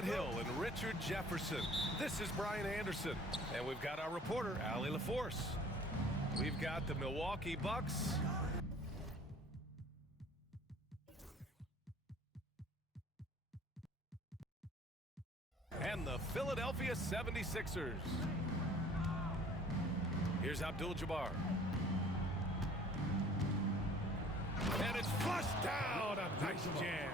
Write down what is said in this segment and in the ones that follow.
Grant Hill and Richard Jefferson. This is Brian Anderson, and we've got our reporter, Allie LaForce. We've got the Milwaukee Bucks and the Philadelphia 76ers. Here's Abdul-Jabbar. And it's flushed down. A nice jam.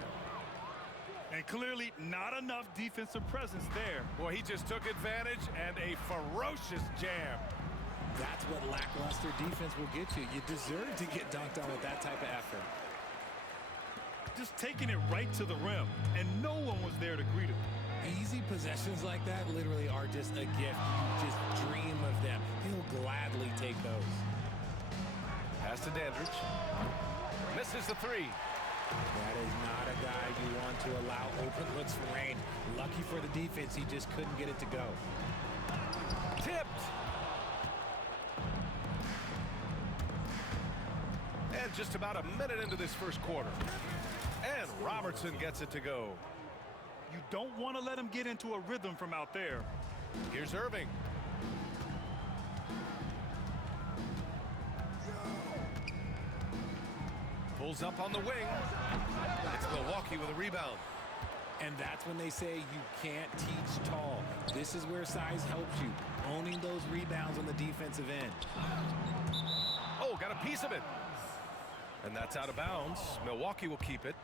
And clearly not enough defensive presence there. Boy, he just took advantage and a ferocious jam. That's what lackluster defense will get you. You deserve to get dunked on with that type of effort. Just taking it right to the rim, and no one was there to greet him. Easy possessions like that literally are just a gift. You just dream of them. He'll gladly take those. Pass to Dandridge. Misses the three. That is not a guy you want to allow open looks for rain. Lucky for the defense, he just couldn't get it to go. Tipped. And just about a minute into this first quarter. And Robertson gets it to go. You don't want to let him get into a rhythm from out there. Here's Irving. Pulls up on the wing. It's Milwaukee with a rebound. And that's when they say you can't teach tall. This is where size helps you. Owning those rebounds on the defensive end. Oh, got a piece of it. And that's out of bounds. Milwaukee will keep it.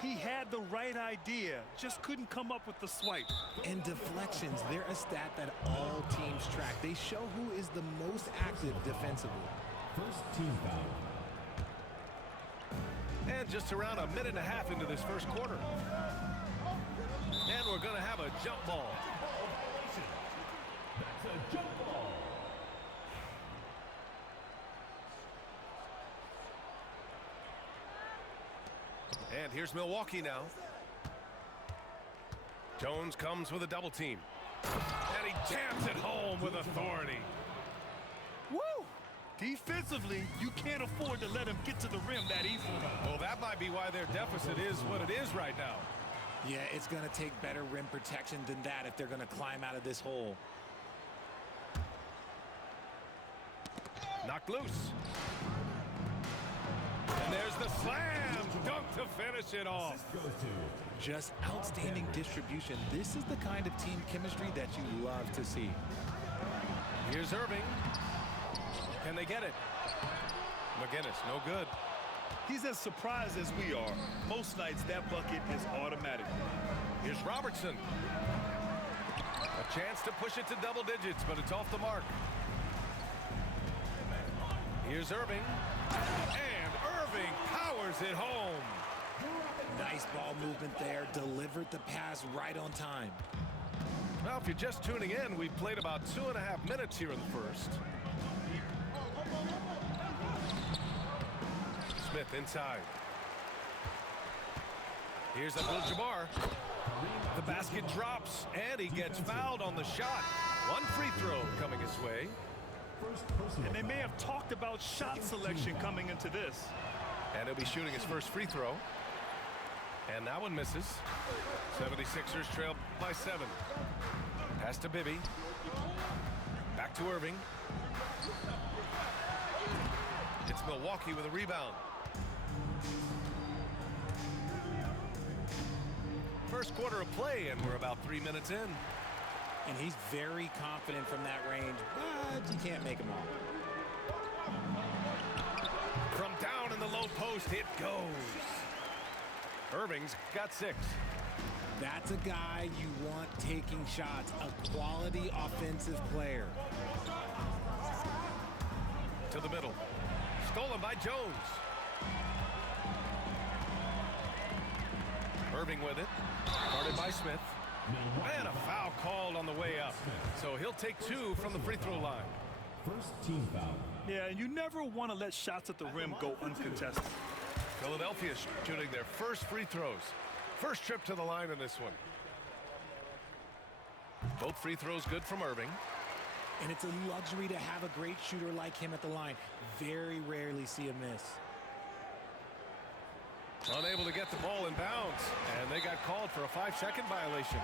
He had the right idea, just couldn't come up with the swipe. And deflections, they're a stat that all teams track. They show who is the most active defensively. First team foul. And just around a minute and a half into this first quarter. And we're going to have a jump ball. That's a jump ball. And here's Milwaukee now. Jones comes with a double team. And he jams it home with authority. Woo! Defensively, you can't afford to let him get to the rim that easily. Well, that might be why their deficit is what it is right now. Yeah, it's going to take better rim protection than that if they're going to climb out of this hole. Knocked loose. And there's the slam dunk to finish it off. Just outstanding distribution. This is the kind of team chemistry that you love to see. Here's Irving. Can they get it? McGinnis, no good. He's as surprised as we are. Most nights that bucket is automatic. Here's Robertson. A chance to push it to double digits, but it's off the mark. Here's Irving. And Irving powers it home. Nice ball movement there. Delivered the pass right on time. Well, if you're just tuning in, we've played about 2.5 minutes here in the first. Smith inside. Here's Abdul-Jabbar. The basket drops, and he gets fouled on the shot. One free throw coming his way. And they may have talked about shot selection coming into this. And he'll be shooting his first free throw. And that one misses. 76ers trail by 7. Pass to Bibby. Back to Irving. It's Milwaukee with a rebound. First quarter of play, and we're about 3 minutes in. And he's very confident from that range, but you can't make him all. From down in the low post, it goes. Irving's got 6. That's a guy you want taking shots, a quality offensive player. To the middle. Stolen by Jones. Irving with it. Guarded by Smith. And a foul called on the way up. So he'll take 2 from the free throw line. First team foul. Yeah, and you never want to let shots at the rim go uncontested. Philadelphia shooting their first free throws. First trip to the line in this one. Both free throws good from Irving. And it's a luxury to have a great shooter like him at the line. Very rarely see a miss. Unable to get the ball in bounds, and they got called for a 5-second violation.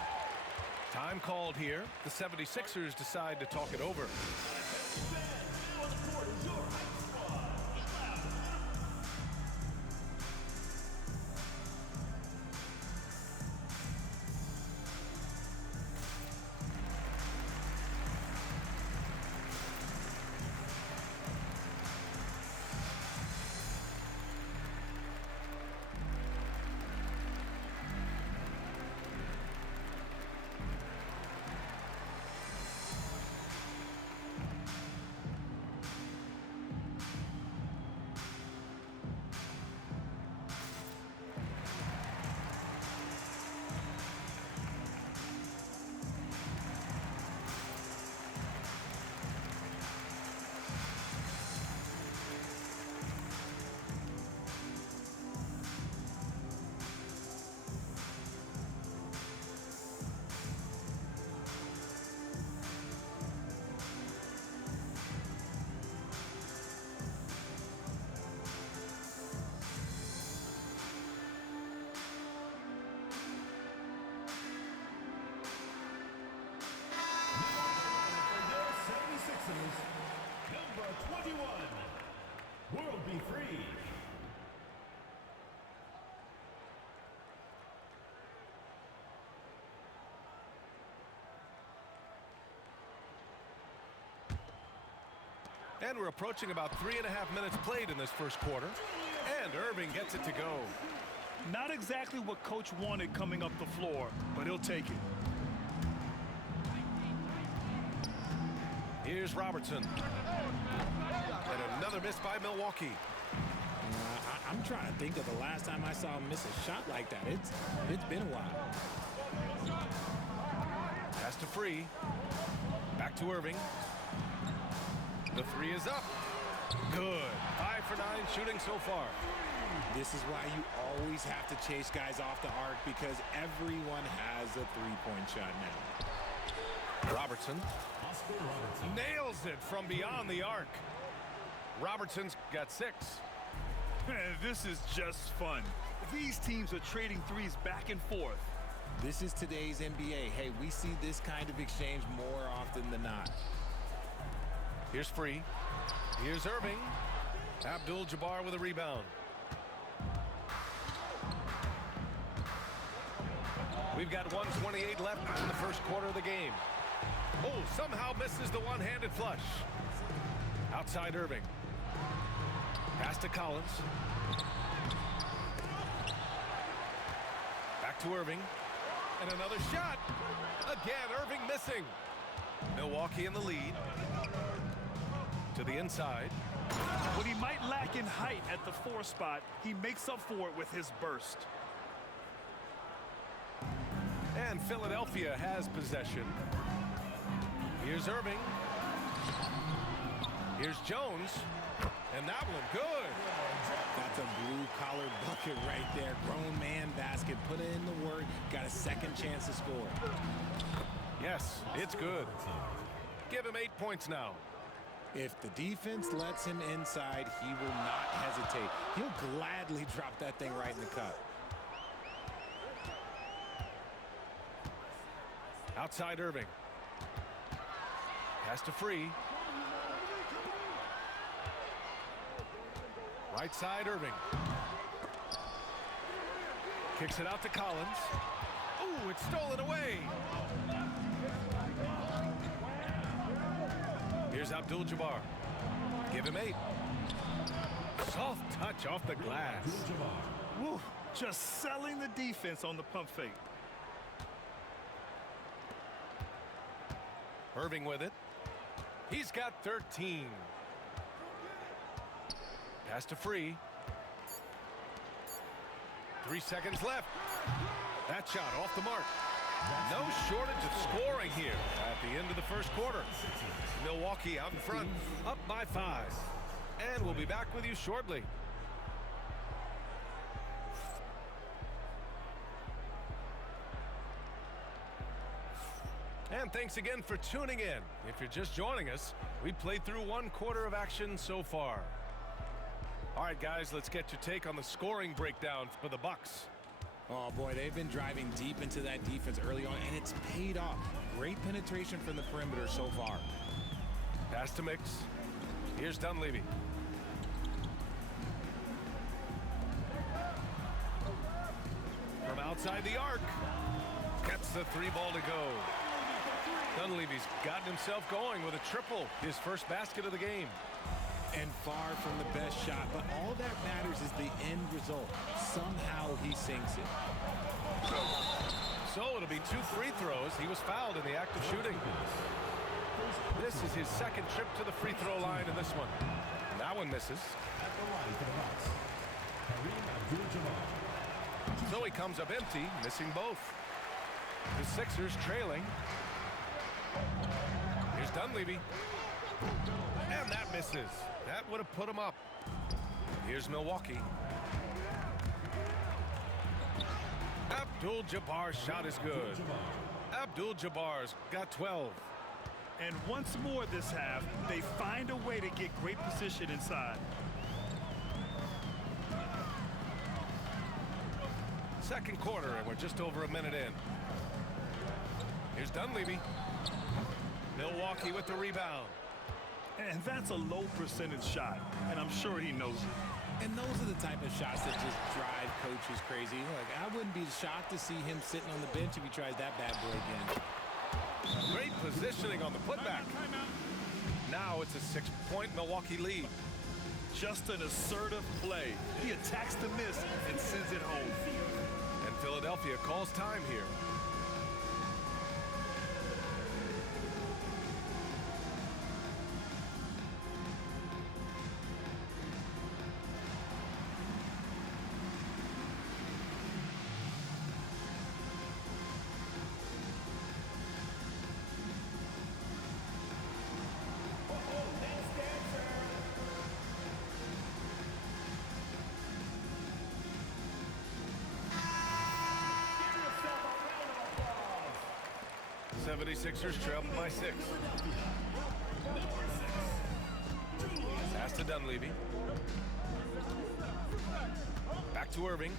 Time called here. The 76ers decide to talk it over. Number 21, World Be Free. And we're approaching about 3.5 minutes played in this first quarter. And Irving gets it to go. Not exactly what Coach wanted coming up the floor, but he'll take it. Here's Robertson. And another miss by Milwaukee. I'm trying to think of the last time I saw him miss a shot like that. It's been a while. Pass to Free. Back to Irving. The three is up. Good. 5 for 9 shooting so far. This is why you always have to chase guys off the arc, because everyone has a three-point shot now. Robertson nails it from beyond the arc. Robertson's got 6. This is just fun. These teams are trading threes back and forth. This is today's NBA. Hey, we see this kind of exchange more often than not. Here's Free. Here's Irving. Abdul-Jabbar with a rebound. We've got 1:28 left in the first quarter of the game. Oh, somehow misses the one-handed flush. Outside Irving. Pass to Collins. Back to Irving. And another shot. Again, Irving missing. Milwaukee in the lead. To the inside. What he might lack in height at the 4 spot, he makes up for it with his burst. And Philadelphia has possession. Here's Irving. Here's Jones. And that one good. That's a blue-collar bucket right there. Grown man basket. Put in the work. Got a second chance to score. Yes, it's good. Give him 8 points now. If the defense lets him inside, he will not hesitate. He'll gladly drop that thing right in the cup. Outside Irving. Pass to Free. Right side Irving. Kicks it out to Collins. Ooh, it's stolen away. Here's Abdul-Jabbar. Give him 8. Soft touch off the glass. Woo, just selling the defense on the pump fake. Irving with it. He's got 13. Pass to Free. 3 seconds left. That shot off the mark. No shortage of scoring here at the end of the first quarter. Milwaukee out in front, up by 5. And we'll be back with you shortly. And thanks again for tuning in. If you're just joining us, we played through 1 quarter of action so far. All right, guys, let's get your take on the scoring breakdown for the Bucks. Oh, boy, they've been driving deep into that defense early on, and it's paid off. Great penetration from the perimeter so far. Pass to Mix. Here's Dunleavy. From outside the arc. Gets the three ball to go. Dunleavy's gotten himself going with a triple. His first basket of the game. And far from the best shot, but all that matters is the end result. Somehow he sinks it. So it'll be 2 free throws. He was fouled in the act of shooting. This is his second trip to the free throw line in this one. And that one misses. At the line for the Bucks, Kareem Abdul-Jabbar. So he comes up empty, missing both. The Sixers trailing. Here's Dunleavy. And that misses. That would have put him up. Here's Milwaukee. Abdul-Jabbar's shot is good. Abdul-Jabbar's got 12. And once more this half, they find a way to get great position inside. Second quarter, and we're just over a minute in. Here's Dunleavy. Milwaukee with the rebound. And that's a low percentage shot, and I'm sure he knows it. And those are the type of shots that just drive coaches crazy. Look, I wouldn't be shocked to see him sitting on the bench if he tries that bad boy again. Great positioning on the putback. Now it's a 6-point Milwaukee lead. Just an assertive play. He attacks the miss and sends it home. And Philadelphia calls time here. The 76ers trail by 6. Pass to Dunleavy. Back to Irving.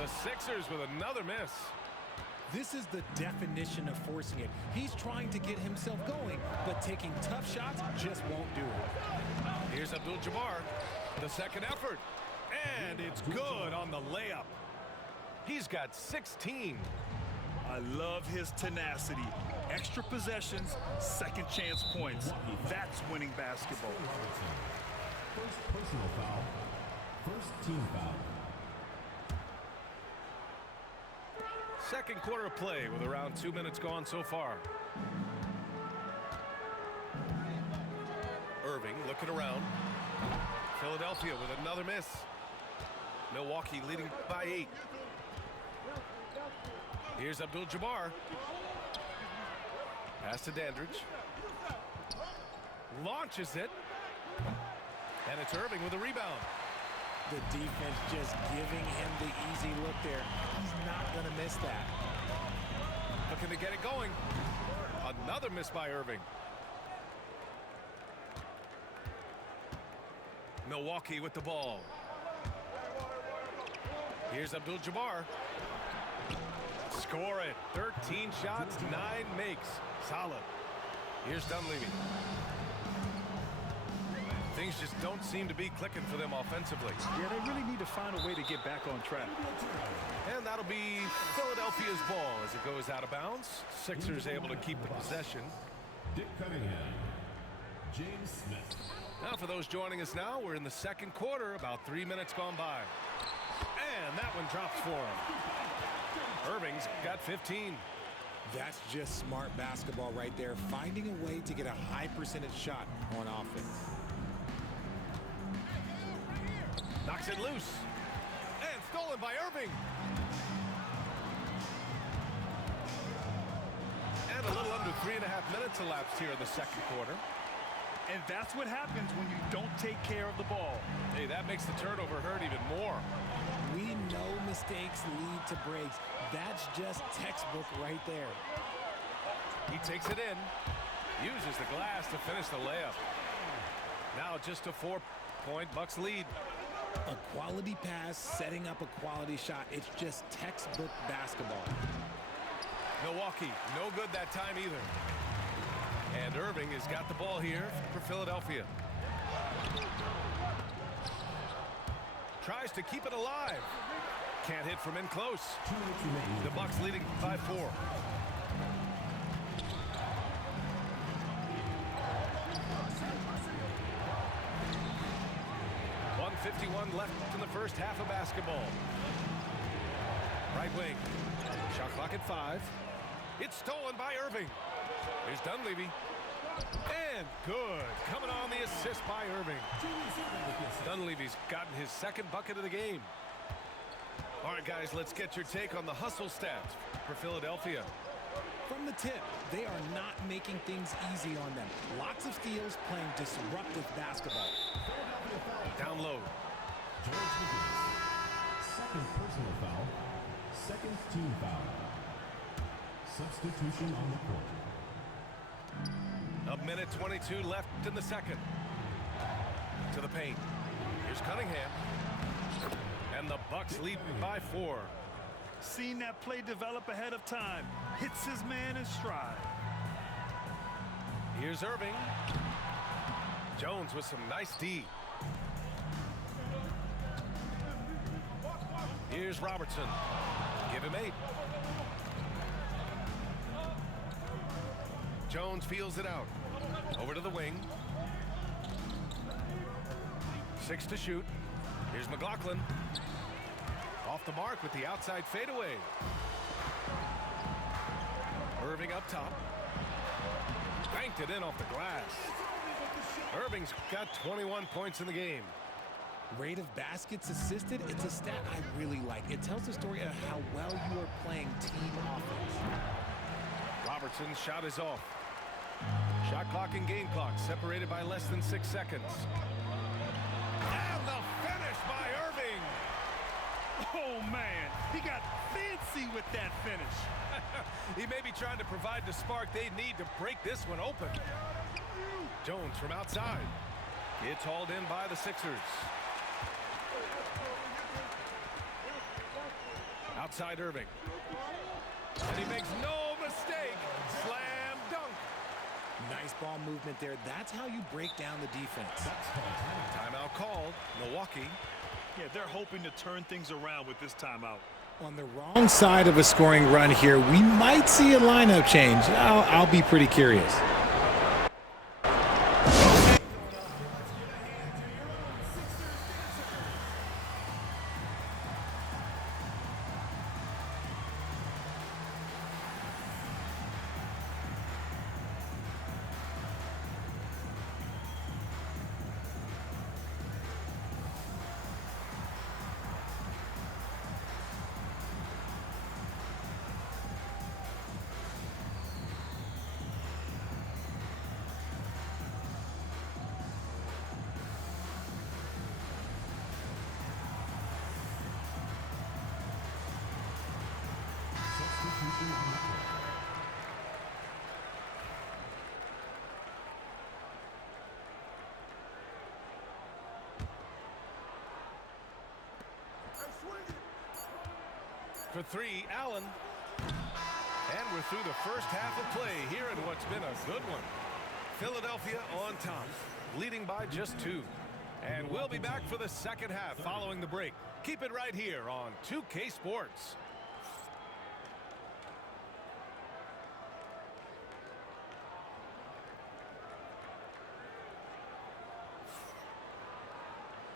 The Sixers with another miss. This is the definition of forcing it. He's trying to get himself going, but taking tough shots just won't do it. Here's Abdul-Jabbar. The second effort. And it's good on the layup. He's got 16. I love his tenacity. Extra possessions, second chance points. That's winning basketball. First personal foul. First team foul. Second quarter of play with around 2 minutes gone so far. Irving looking around. Philadelphia with another miss. Milwaukee leading by 8. Here's Abdul-Jabbar. Pass to Dandridge. Launches it. And it's Irving with a rebound. The defense just giving him the easy look there. He's not going to miss that. Looking to get it going. Another miss by Irving. Milwaukee with the ball. Here's Abdul-Jabbar. Score it. 13 shots, 9 makes. Solid. Here's Dunleavy. Things just don't seem to be clicking for them offensively. Yeah, they really need to find a way to get back on track. And that'll be Philadelphia's ball as it goes out of bounds. Sixers able to keep the possession. Dick Cunningham. James Smith. Now for those joining us now, we're in the second quarter, about 3 minutes gone by. And that one drops for him. Irving's got 15. That's just smart basketball right there, finding a way to get a high percentage shot on offense. Knocks it loose. And stolen by Irving. And a little under 3.5 minutes elapsed here in the second quarter. And that's what happens when you don't take care of the ball. Hey, that makes the turnover hurt even more. We know mistakes lead to breaks. That's just textbook right there. He takes it in. Uses the glass to finish the layup. Now just a 4-point Bucks lead. A quality pass, setting up a quality shot. It's just textbook basketball. Milwaukee, no good that time either. And Irving has got the ball here for Philadelphia. Tries to keep it alive. Can't hit from in close. The Bucks leading by 4. 1:51 left in the first half of basketball. Right wing. Shot clock at 5. It's stolen by Irving. Here's Dunleavy. And good. Coming on the assist by Irving. Dunleavy's gotten his second bucket of the game. All right, guys, let's get your take on the hustle stats for Philadelphia. From the tip, they are not making things easy on them. Lots of steals, playing disruptive basketball. Down low. George McGinnis. Second personal foul. Second team foul. Substitution on the court. A minute 22 left in the second. To the paint. Here's Cunningham. And the Bucks lead by 4. Seen that play develop ahead of time. Hits his man in stride. Here's Irving. Jones with some nice D. Here's Robertson. Give him 8. Jones feels it out. Over to the wing. 6 to shoot. Here's McLaughlin. Off the mark with the outside fadeaway. Irving up top. Banked it in off the glass. Irving's got 21 points in the game. Rate of baskets assisted, it's a stat I really like. It tells the story of how well you are playing team offense. Robertson's shot is off. Shot clock and game clock separated by less than 6 seconds. And the finish by Irving. Oh, man. He got fancy with that finish. He may be trying to provide the spark they need to break this one open. Jones from outside. It's hauled in by the Sixers. Outside Irving. And he makes no mistake. Slam dunk. Nice ball movement there. That's how you break down the defense. Timeout called. Milwaukee. Yeah, they're hoping to turn things around with this timeout. On the wrong side of a scoring run here, we might see a lineup change. I'll be pretty curious. For 3, Allen. And we're through the first half of play here in what's been a good one. Philadelphia on top, leading by just 2. And we'll be back for the second half following the break. Keep it right here on 2K Sports.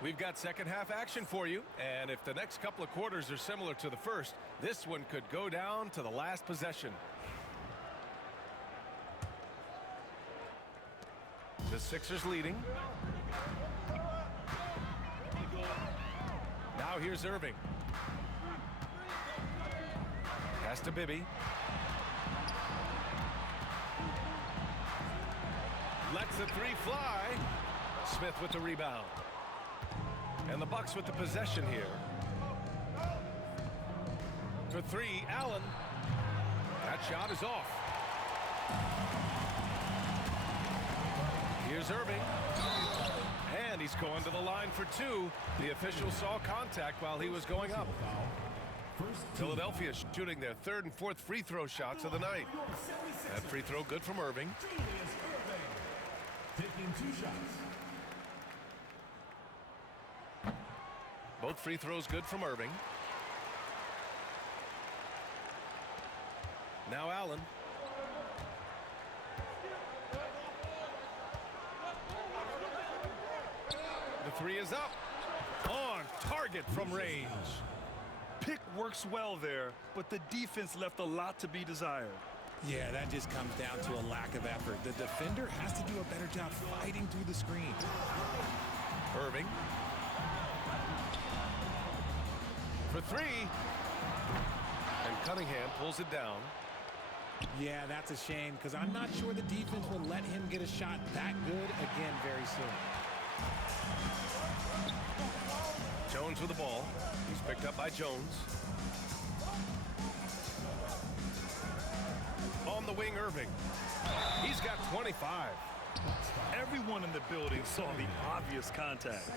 We've got second half action for you, and if the next couple of quarters are similar to the first, this one could go down to the last possession. The Sixers leading. Now here's Irving. Pass to Bibby. Lets the 3 fly. Smith with the rebound. And the Bucks with the possession here. For 3, Allen. That shot is off. Here's Irving. And he's going to the line for two. The official saw contact while he was going up. Philadelphia shooting their third and fourth free throw shots of the night. That free throw good from Irving. Julius Irving taking 2 shots. Both free throws good from Irving. Now Allen. The three is up. On target from range. Pick works well there, but the defense left a lot to be desired. Yeah, that just comes down to a lack of effort. The defender has to do a better job fighting through the screen. Irving. For three. And Cunningham pulls it down. Yeah, that's a shame because I'm not sure the defense will let him get a shot that good again very soon. Jones with the ball. He's picked up by Jones. On the wing, Irving. He's got 25. Everyone in the building saw the obvious contact.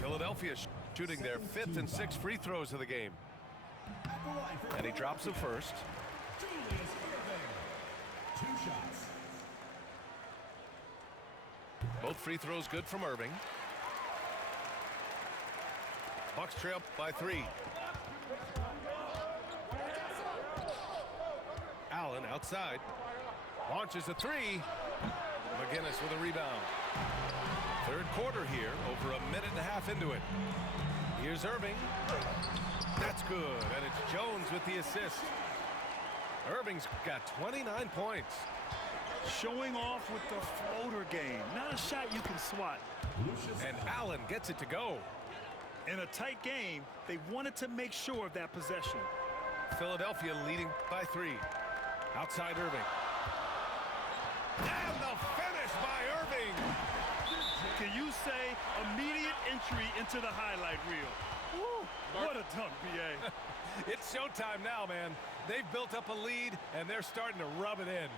Philadelphia shooting their fifth and sixth free throws of the game. And he drops the first. Julius Irving, 2 shots. Both free throws good from Irving. Bucks trail by 3. Allen outside. Launches a 3. McGinnis with a rebound. Third quarter here, over a minute and a half into it. Here's Irving. That's good, and it's Jones with the assist. Irving's got 29 points. Showing off with the floater game. Not a shot you can swat. And Allen gets it to go. In a tight game, they wanted to make sure of that possession. Philadelphia leading by 3. Outside Irving. And the finish by Irving. Can you say immediate entry into the highlight reel? Woo, what a dunk, B.A. It's showtime now, man. They've built up a lead, and they're starting to rub it in.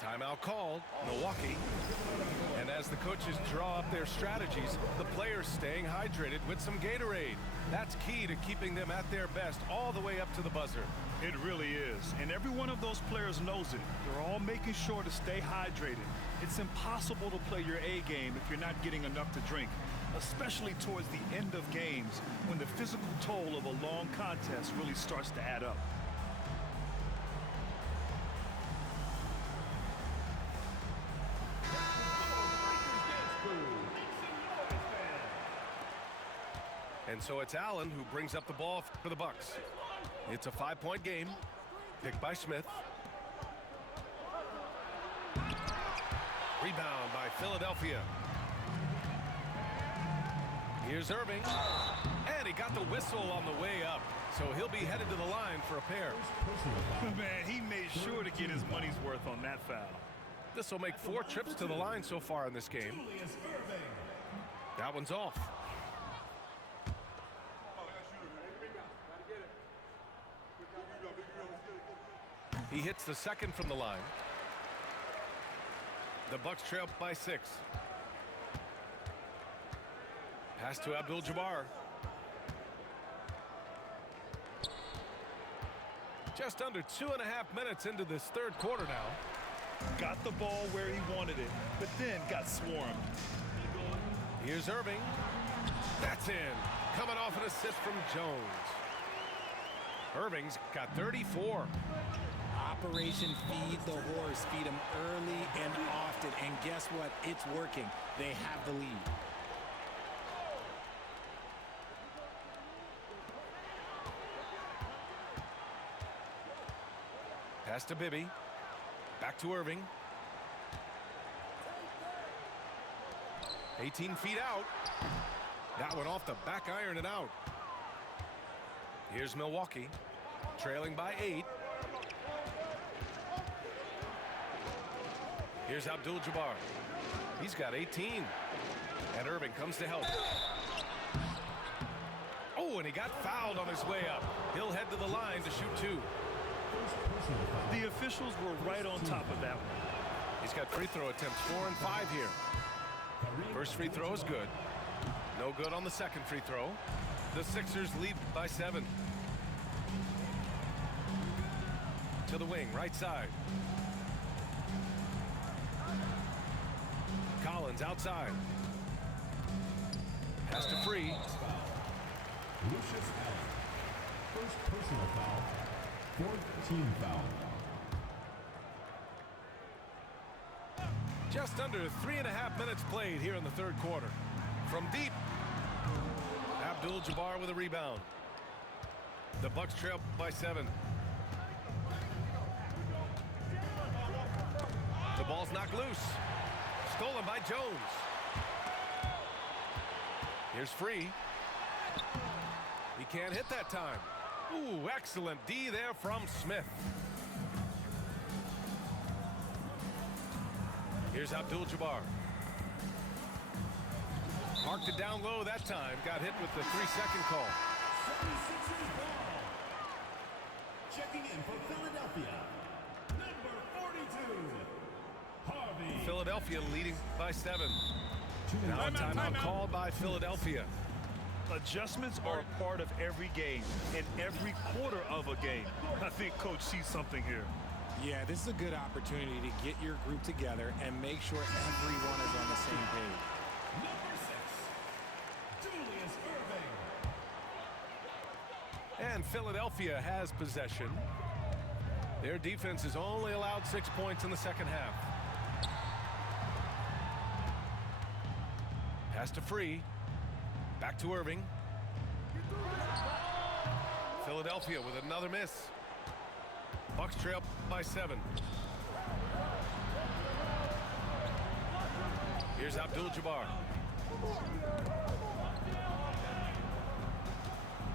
Timeout called, Milwaukee. And as the coaches draw up their strategies, the players staying hydrated with some Gatorade. That's key to keeping them at their best all the way up to the buzzer. It really is. And every one of those players knows it. They're all making sure to stay hydrated. It's impossible to play your A game if you're not getting enough to drink, especially towards the end of games when the physical toll of a long contest really starts to add up. And so it's Allen who brings up the ball for the Bucks. It's a 5-point game, picked by Smith. Rebound by Philadelphia. Here's Irving. And he got the whistle on the way up. So he'll be headed to the line for a pair. Man, he made sure to get his money's worth on that foul. This will make 4 trips to the line so far in this game. Julius Irving. That one's off. He hits the second from the line. The Bucks trail by 6. Pass to Abdul-Jabbar. Just under 2.5 minutes into this third quarter now. Got the ball where he wanted it, but then got swarmed. Here's Irving. That's in. Coming off an assist from Jones. Irving's got 34. Operation Feed the Horse. Feed him early and often. And guess what? It's working. They have the lead. Pass to Bibby. Back to Irving. 18 feet out. That one off the back iron and out. Here's Milwaukee. Trailing by 8. Here's Abdul-Jabbar. He's got 18. And Irving comes to help. Oh, and he got fouled on his way up. He'll head to the line to shoot 2. The officials were right on top of that one. He's got free throw attempts 4 and 5 here. First free throw is good. No good on the second free throw. The Sixers lead by 7. To the wing, right side. Collins outside. Pass to Free. Lucius Allen. First personal foul. Fourth team foul. Just under 3.5 minutes played here in the third quarter. From deep, Abdul-Jabbar with a rebound. The Bucks trail by 7. The ball's knocked loose. Stolen by Jones. Here's Free. He can't hit that time. Ooh, excellent D there from Smith. Here's Abdul-Jabbar. Marked it down low that time. Got hit with the 3-second call. 76ers ball. Checking in for Philadelphia. Number 42. Harvey. Philadelphia leading by 7. Now a timeout called by Philadelphia. Adjustments are a part of every game, in every quarter of a game. I think Coach sees something here. Yeah, this is a good opportunity to get your group together and make sure everyone is on the same page. Number 6. Julius Irving. And Philadelphia has possession. Their defense has only allowed 6 points in the second half. Pass to Free. Back to Irving. Philadelphia with another miss. Bucks trail by 7. Here's Abdul-Jabbar.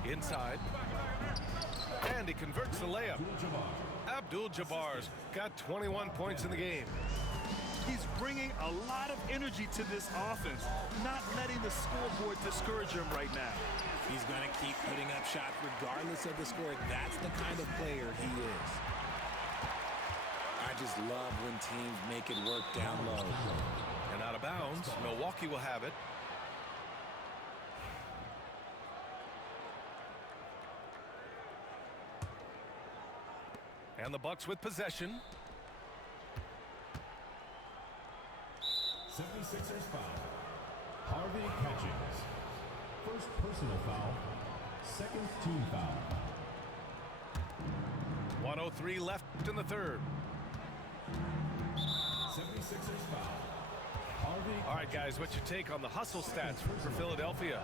Inside. And he converts the layup. Abdul-Jabbar's got 21 points in the game. He's bringing a lot of energy to this offense, not letting the scoreboard discourage him right now. He's going to keep putting up shots regardless of the score. That's the kind of player he is. I just love when teams make it work down low. And out of bounds, Milwaukee will have it. And the Bucks with possession. 76ers foul. Harvey Catchings. First personal foul. Second team foul. 1:03 left in the third. 76ers foul. Harvey. All right, guys, what's your take on the hustle stats for Philadelphia?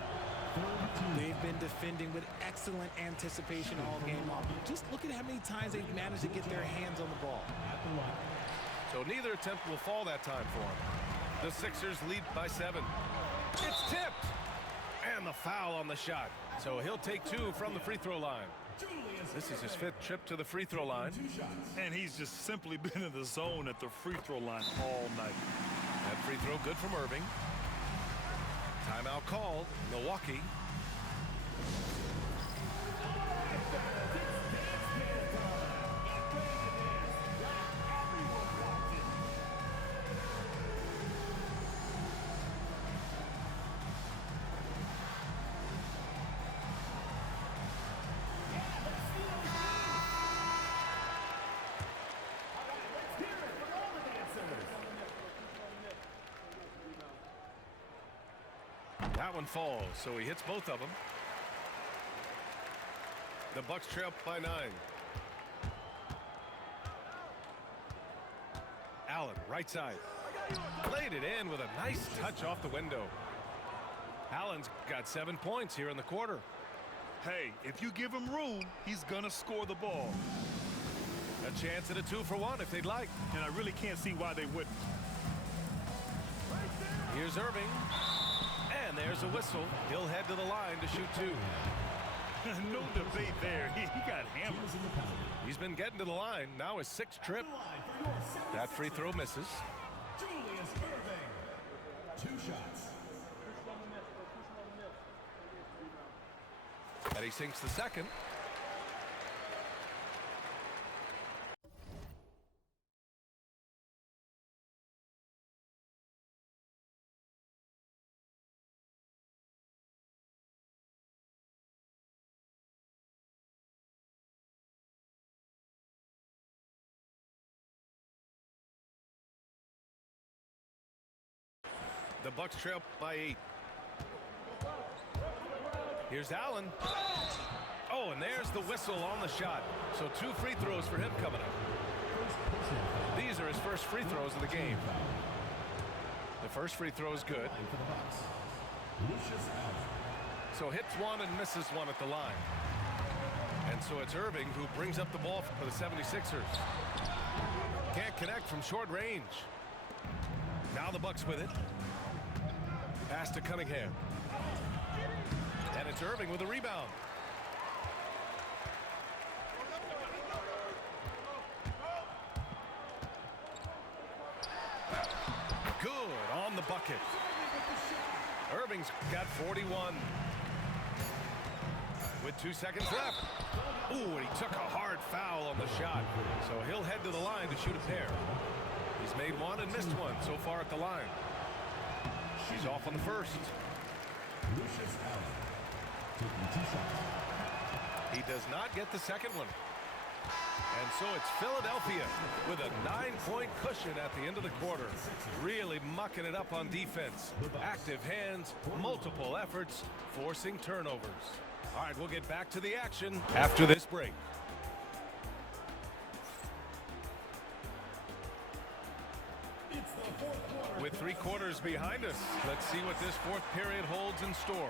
They've been defending with excellent anticipation all game long. Just look at how many times they've managed to get their hands on the ball. So neither attempt will fall that time for them. The Sixers lead by 7. It's tipped. And the foul on the shot. So he'll take 2 from the free throw line. This is his 5th trip to the free throw line. And he's just simply been in the zone at the free throw line all night. That free throw good from Irving. Timeout called. Milwaukee. That one falls, so he hits both of them. The Bucks trail by 9. Allen, right side. Played it in with a nice touch off the window. Allen's got 7 points here in the quarter. Hey, if you give him room, he's gonna score the ball. A chance at a 2-for-1 if they'd like. And I really can't see why they wouldn't. Here's Irving. And there's a whistle. He'll head to the line to shoot 2. No debate there. He got hammered. He's been getting to the line. Now his 6th trip. That free throw misses. Julius Irving. 2 shots. And he sinks the second. The Bucks trail by 8. Here's Allen. Oh, and there's the whistle on the shot. So 2 free throws for him coming up. These are his first free throws of the game. The first free throw is good. So hits one and misses one at the line. And so it's Irving who brings up the ball for the 76ers. Can't connect from short range. Now the Bucks with it. Pass to Cunningham. And it's Irving with a rebound. Good on the bucket. Irving's got 41. With 2 seconds left. Ooh, and he took a hard foul on the shot. So he'll head to the line to shoot a pair. He's made one and missed one so far at the line. He's off on the first. Lucius Allen taking 2 shots. He does not get the second one. And so it's Philadelphia with a 9-point cushion at the end of the quarter. Really mucking it up on defense. Active hands, multiple efforts, forcing turnovers. All right, we'll get back to the action after this break. With 3 quarters behind us, let's see what this 4th period holds in store.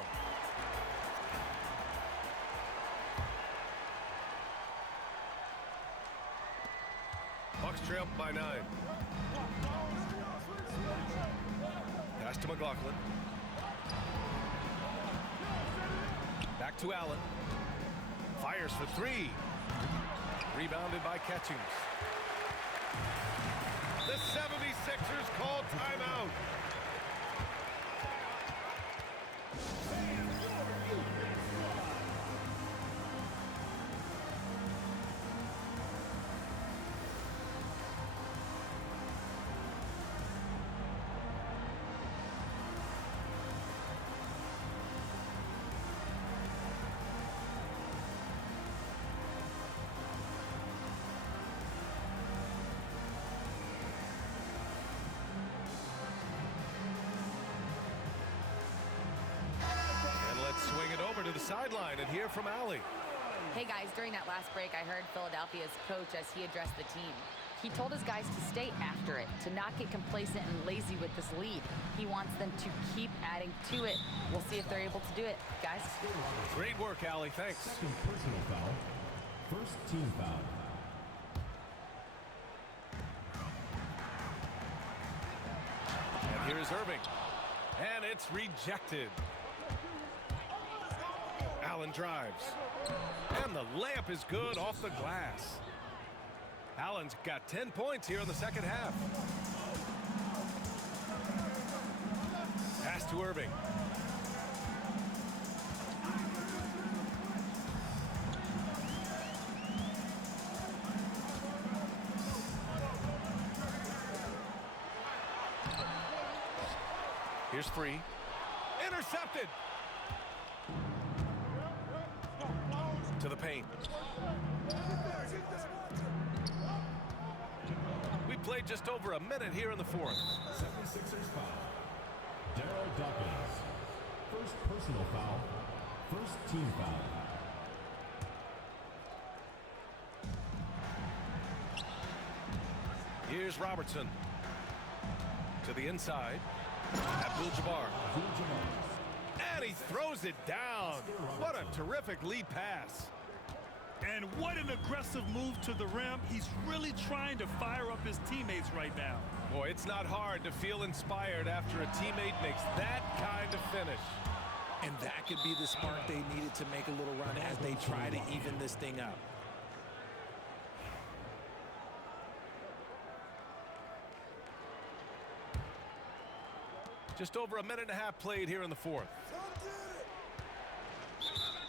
Bucks trail by 9. Pass to McLaughlin. Back to Allen. Fires for 3. Rebounded by Catchings. The 76ers call timeout. Swing it over to the sideline and hear from Allie. Hey guys, during that last break, I heard Philadelphia's coach as he addressed the team. He told his guys to stay after it, to not get complacent and lazy with this lead. He wants them to keep adding to it. We'll see if they're able to do it, guys. Great work, Allie. Thanks. Second personal foul. First team foul. And here's Irving. And it's rejected. Allen drives. And the layup is good off the glass. Allen's got 10 points here in the second half. Pass to Irving. Here's 3. Intercepted. To the paint. We played just over a minute here in the 4th. 76ers foul. Daryl Dawkins. First personal foul. First team foul. Here's Robertson. To the inside. Abdul-Jabbar. And he throws it down. What a terrific lead pass. And what an aggressive move to the rim. He's really trying to fire up his teammates right now. Boy, it's not hard to feel inspired after a teammate makes that kind of finish. And that could be the spark they needed to make a little run as they try to even this thing up. Just over a minute and a half played here in the 4th.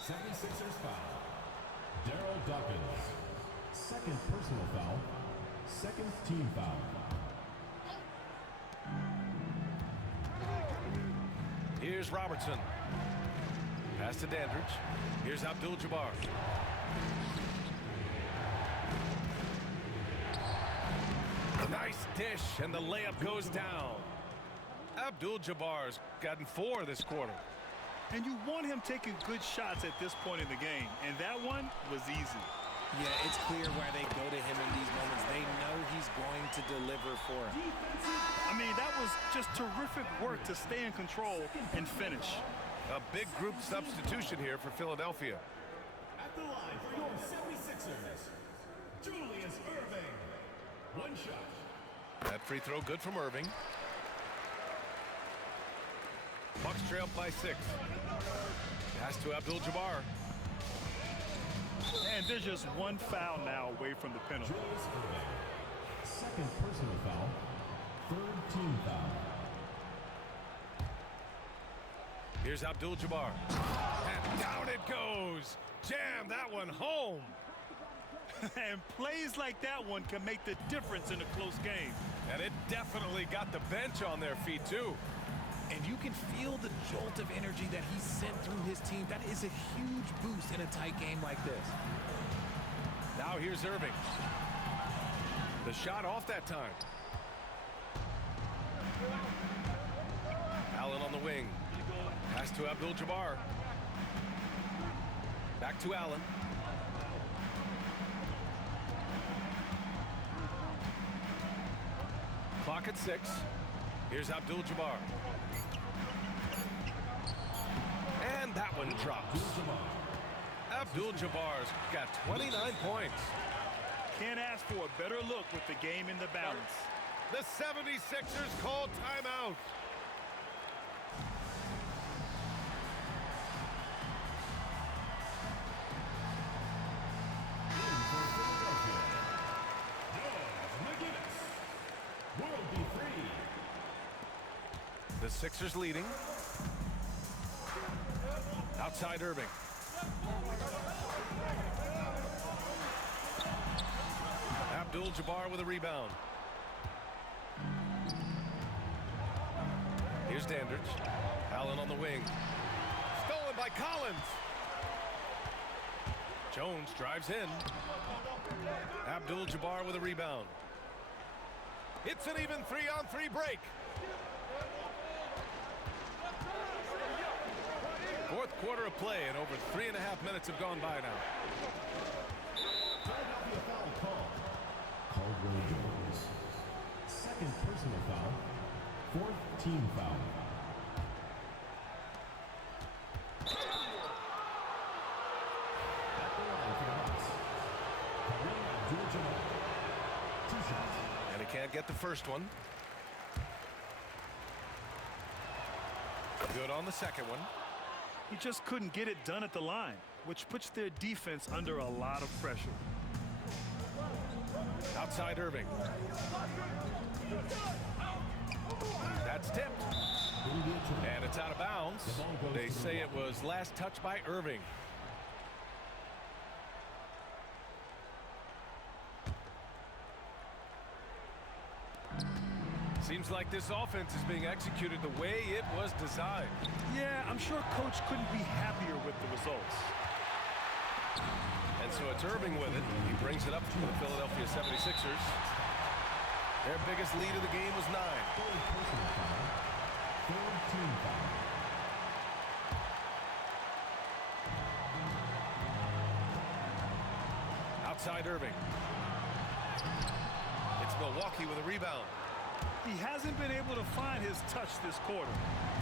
76ers foul. Daryl Dawkins. Second personal foul. Second team foul. Here's Robertson. Pass to Dandridge. Here's Abdul-Jabbar. A nice dish, and the layup goes down. Abdul-Jabbar's gotten 4 this quarter. And you want him taking good shots at this point in the game, and that one was easy. Yeah, it's clear why they go to him in these moments. They know he's going to deliver for him. I mean, that was just terrific work to stay in control and finish. A big group substitution here for Philadelphia. At the line for your 76ers, Julius Erving. 1 shot. That free throw good from Irving. Bucks trail by 6. Pass to Abdul-Jabbar. And there's just 1 foul now away from the penalty. Julius Erving. 2nd personal foul. 3rd team foul. Here's Abdul-Jabbar. And down it goes. Jam that one home. And plays like that one can make the difference in a close game. And it definitely got the bench on their feet, too. And you can feel the jolt of energy that he sent through his team. That is a huge boost in a tight game like this. Now here's Irving. The shot off that time. Allen on the wing. Pass to Abdul-Jabbar. Back to Allen. Clock at 6. Here's Abdul-Jabbar. And that one drops. Abdul-Jabbar's got 29 points. Can't ask for a better look with the game in the balance. The 76ers call timeout. The Sixers leading. Outside Irving. Abdul-Jabbar with a rebound. Here's Dandridge. Allen on the wing. Stolen by Collins. Jones drives in. Abdul-Jabbar with a rebound. It's an even 3-on-3 break. 4th quarter of play, and over 3.5 minutes have gone by now. Philadelphia foul call. Caldwell Jones. 2nd personal foul. 4th team foul. At the line for the Bucks, Kareem Abdul-Jabbar. 2 shots. And he can't get the first one. Good on the second one. He just couldn't get it done at the line, which puts their defense under a lot of pressure. Outside Irving. That's tipped. And it's out of bounds. They say it was last touched by Irving. Seems like this offense is being executed the way it was designed. Yeah, I'm sure Coach couldn't be happier with the results. And so it's Irving with it. He brings it up to the Philadelphia 76ers. Their biggest lead of the game was 9. 3rd personal foul. 3rd team foul. Outside Irving. It's Milwaukee with a rebound. He hasn't been able to find his touch this quarter.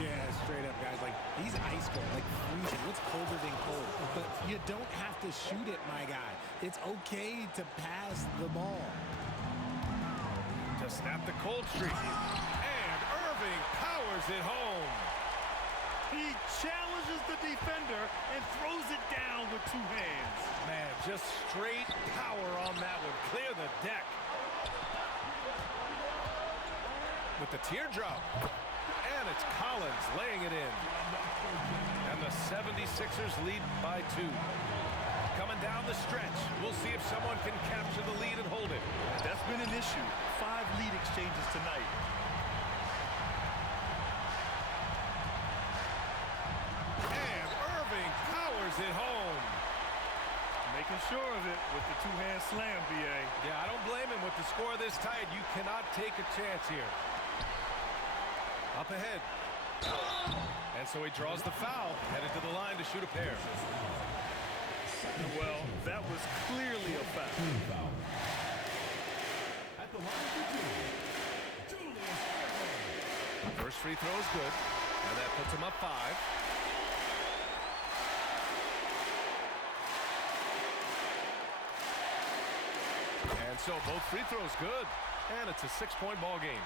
Yeah, straight up, guys. Like, he's ice cold, like freezing. What's colder than cold? But you don't have to shoot it, my guy. It's okay to pass the ball. To snap the cold streak. And Irving powers it home. He challenges the defender and throws it down with 2 hands. Man, just straight power on that one. Clear the deck. With the teardrop. And it's Collins laying it in. And the 76ers lead by 2. Coming down the stretch. We'll see if someone can capture the lead and hold it. That's been an issue. 5 lead exchanges tonight. And Irving powers it home. Making sure of it with the 2-hand slam, B.A. Yeah, I don't blame him. With the score this tight, you cannot take a chance here. Up ahead. And so he draws the foul, headed to the line to shoot a pair. Well, that was clearly a foul. Team foul. At the line for two. Julius Erving. First free throw is good, and that puts him up 5. And so both free throws good, and it's a 6-point ball game.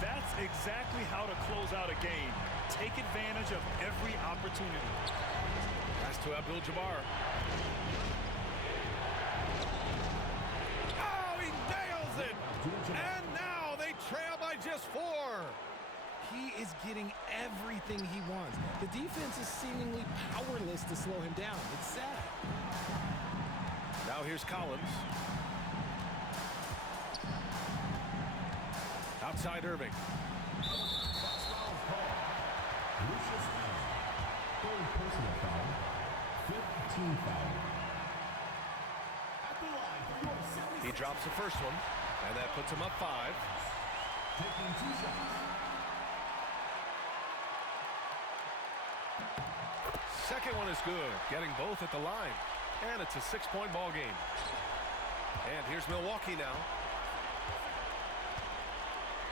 That's exactly how to close out a game. Take advantage of every opportunity. Pass to Abdul-Jabbar. Oh, he nails it! And now they trail by just 4. He is getting everything he wants. The defense is seemingly powerless to slow him down. It's sad. Now here's Collins. Outside Irving. Lucius Allen. Third personal foul. Fifth team foul. At the line for your 76ers. He drops the first one, and that puts him up 5. Taking 2 shots. Second one is good, getting both at the line. And it's a 6-point ball game. And here's Milwaukee now.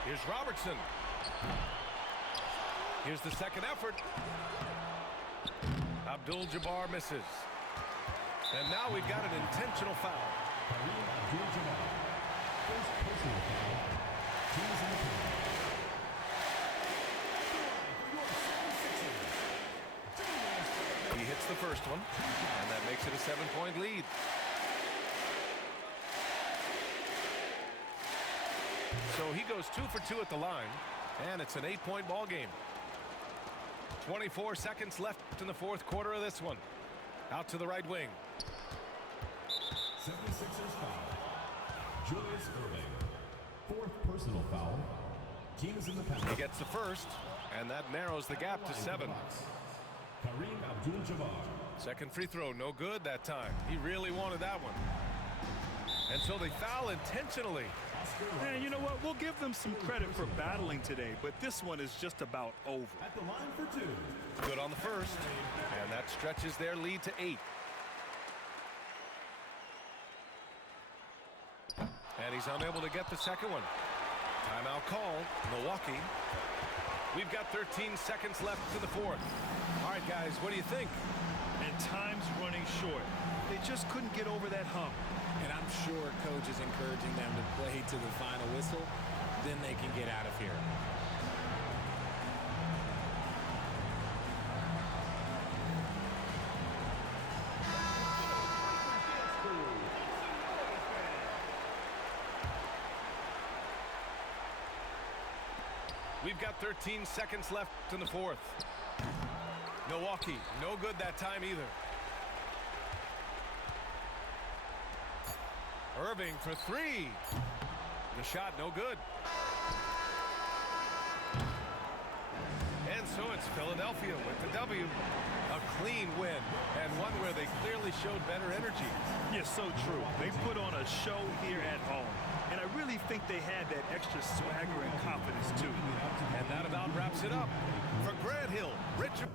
Here's Robertson. Here's the second effort. Abdul-Jabbar misses. And now we've got an intentional foul. Kareem Abdul-Jabbar. First personal foul. Teams in the paint. He hits the first one, and that makes it a 7-point lead. So he goes 2 for 2 at the line, and it's an 8-point ball game. 24 seconds left in the fourth quarter of this one. Out to the right wing. 76ers foul. Julius Erving. Fourth personal foul. Teams in the penalty. He gets the first, and that narrows the gap to 7. Kareem Abdul-Jabbar. Second free throw, no good that time. He really wanted that one. And so they foul intentionally. And you know what? We'll give them some credit for battling today, but this one is just about over. At the line for 2. Good on the first, and that stretches their lead to 8. And he's unable to get the second one. Timeout call, Milwaukee. We've got 13 seconds left to the fourth. All right, guys, what do you think? And time's running short. They just couldn't get over that hump. And I'm sure coach is encouraging them to play to the final whistle. Then they can get out of here. We've got 13 seconds left in the fourth. Milwaukee, no good that time either. Irving for 3. The shot no good. And so it's Philadelphia with the W. A clean win, and one where they clearly showed better energy. Yes, so true. They put on a show here at home. And I really think they had that extra swagger and confidence, too. And that about wraps it up. For Grant Hill, Richard.